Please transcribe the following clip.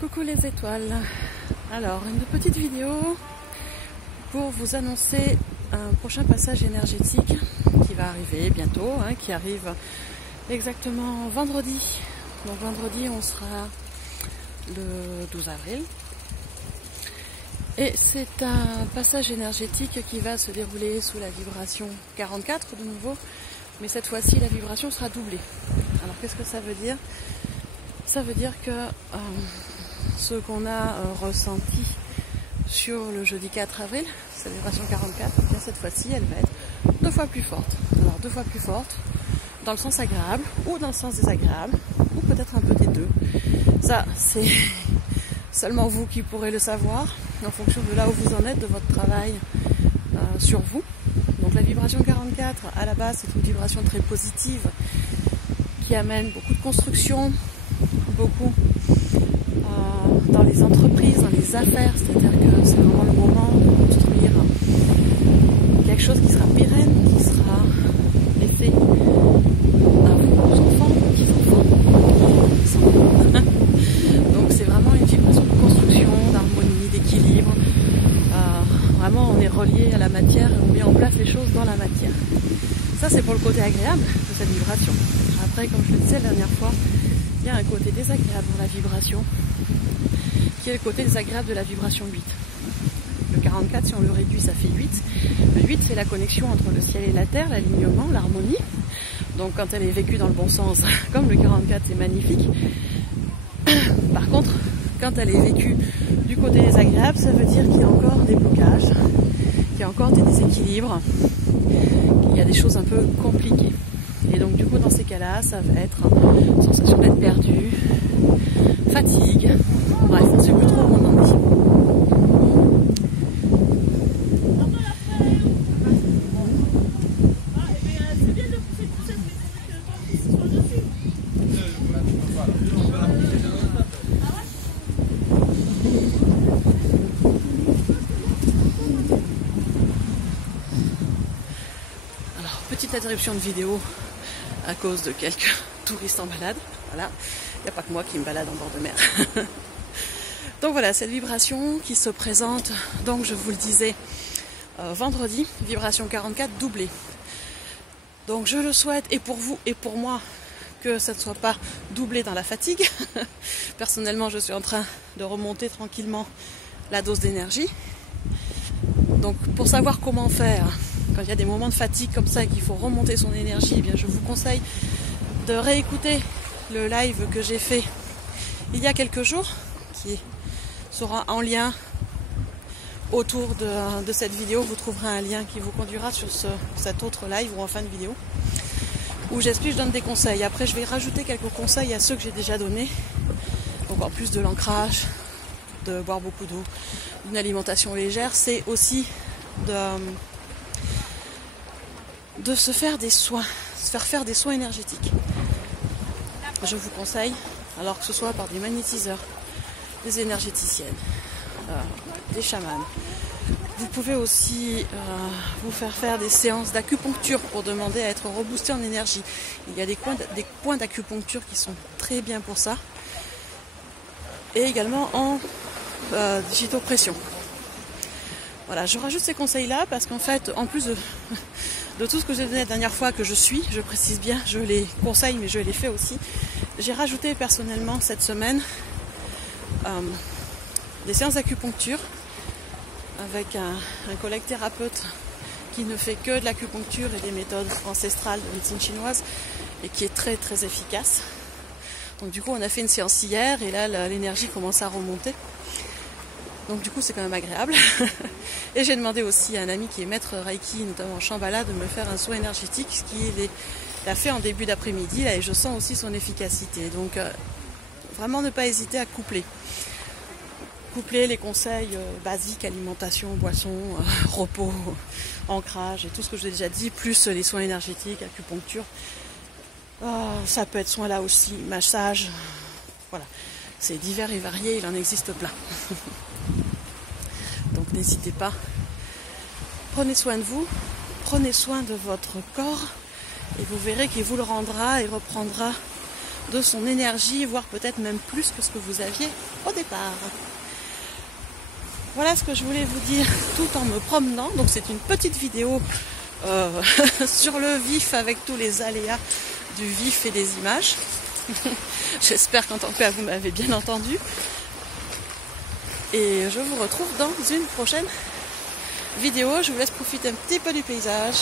Coucou les étoiles. Alors, une petite vidéo pour vous annoncer un prochain passage énergétique qui va arriver bientôt, qui arrive exactement vendredi. Donc vendredi, on sera le 12 avril. Et c'est un passage énergétique qui va se dérouler sous la vibration 44 de nouveau, mais cette fois-ci la vibration sera doublée. Alors qu'est-ce que ça veut dire? Ça veut dire que ce qu'on a ressenti sur le jeudi 4 avril, cette vibration 44, bien cette fois-ci elle va être 2 fois plus forte. Alors 2 fois plus forte dans le sens agréable ou dans le sens désagréable, ou peut-être un peu des deux. Ça c'est seulement vous qui pourrez le savoir en fonction de là où vous en êtes, de votre travail sur vous. Donc la vibration 44 à la base c'est une vibration très positive qui amène beaucoup de construction, beaucoup dans les entreprises, dans les affaires, c'est-à-dire que c'est vraiment le moment de construire quelque chose qui sera pérenne, qui sera laissé à vos enfants, petits-enfants. Donc c'est vraiment une vibration de construction, d'harmonie, d'équilibre. Vraiment on est relié à la matière et on met en place les choses dans la matière. Ça c'est pour le côté agréable de cette vibration. Après, comme je le disais la dernière fois, il y a un côté désagréable dans la vibration, qui est le côté désagréable de la vibration 8. Le 44, si on le réduit, ça fait 8. Le 8, c'est la connexion entre le ciel et la terre, l'alignement, l'harmonie. Donc quand elle est vécue dans le bon sens, comme le 44, c'est magnifique. Par contre, quand elle est vécue du côté désagréable, ça veut dire qu'il y a encore des blocages, qu'il y a encore des déséquilibres, qu'il y a des choses un peu compliquées. Et donc du coup dans ces cas-là, ça va être sensation d'être perdu, fatigue, bref, on ne sait plus trop où on en est. Alors, petite interruption de vidéo à cause de quelques touristes en balade. Voilà, il n'y a pas que moi qui me balade en bord de mer. Donc voilà, cette vibration qui se présente, donc je vous le disais, vendredi, vibration 44 doublée. Donc je le souhaite, et pour vous et pour moi, que ça ne soit pas doublé dans la fatigue. Personnellement, je suis en train de remonter tranquillement la dose d'énergie. Donc pour savoir comment faire, quand il y a des moments de fatigue comme ça et qu'il faut remonter son énergie, eh bien je vous conseille de réécouter le live que j'ai fait il y a quelques jours, qui sera en lien autour de cette vidéo. Vous trouverez un lien qui vous conduira sur cet autre live ou en fin de vidéo, où j'explique, je donne des conseils. Après je vais rajouter quelques conseils à ceux que j'ai déjà donnés. Donc en plus de l'ancrage, de boire beaucoup d'eau, d'une alimentation légère, c'est aussi de se faire des soins, se faire des soins énergétiques. Je vous conseille, alors que ce soit par des magnétiseurs, des énergéticiennes, des chamans. Vous pouvez aussi vous faire des séances d'acupuncture pour demander à être reboosté en énergie. Il y a des points d'acupuncture qui sont très bien pour ça. Et également en digitopression. Voilà, je rajoute ces conseils-là parce qu'en fait, en plus de tout ce que j'ai donné la dernière fois que je précise bien, je les conseille mais je les fais aussi, j'ai rajouté personnellement cette semaine des séances d'acupuncture avec un collègue thérapeute qui ne fait que de l'acupuncture et des méthodes ancestrales de médecine chinoise et qui est très très efficace. Donc du coup on a fait une séance hier et là l'énergie commence à remonter. Donc du coup c'est quand même agréable. Et j'ai demandé aussi à un ami qui est maître Reiki, notamment en Shambhala, de me faire un soin énergétique, ce qu'il a fait en début d'après-midi là, et je sens aussi son efficacité. Donc vraiment ne pas hésiter à coupler les conseils basiques, alimentation, boisson, repos, ancrage et tout ce que je vous ai déjà dit, plus les soins énergétiques, acupuncture. Ça peut être soin là aussi, massage, voilà. C'est divers et varié, il en existe plein. Donc n'hésitez pas. Prenez soin de vous, prenez soin de votre corps et vous verrez qu'il vous le rendra et reprendra de son énergie, voire peut-être même plus que ce que vous aviez au départ. Voilà ce que je voulais vous dire tout en me promenant. Donc c'est une petite vidéo sur le vif avec tous les aléas du vif et des images. J'espère qu'en tant que vous m'avez bien entendu. Et je vous retrouve dans une prochaine vidéo. Je vous laisse profiter un petit peu du paysage.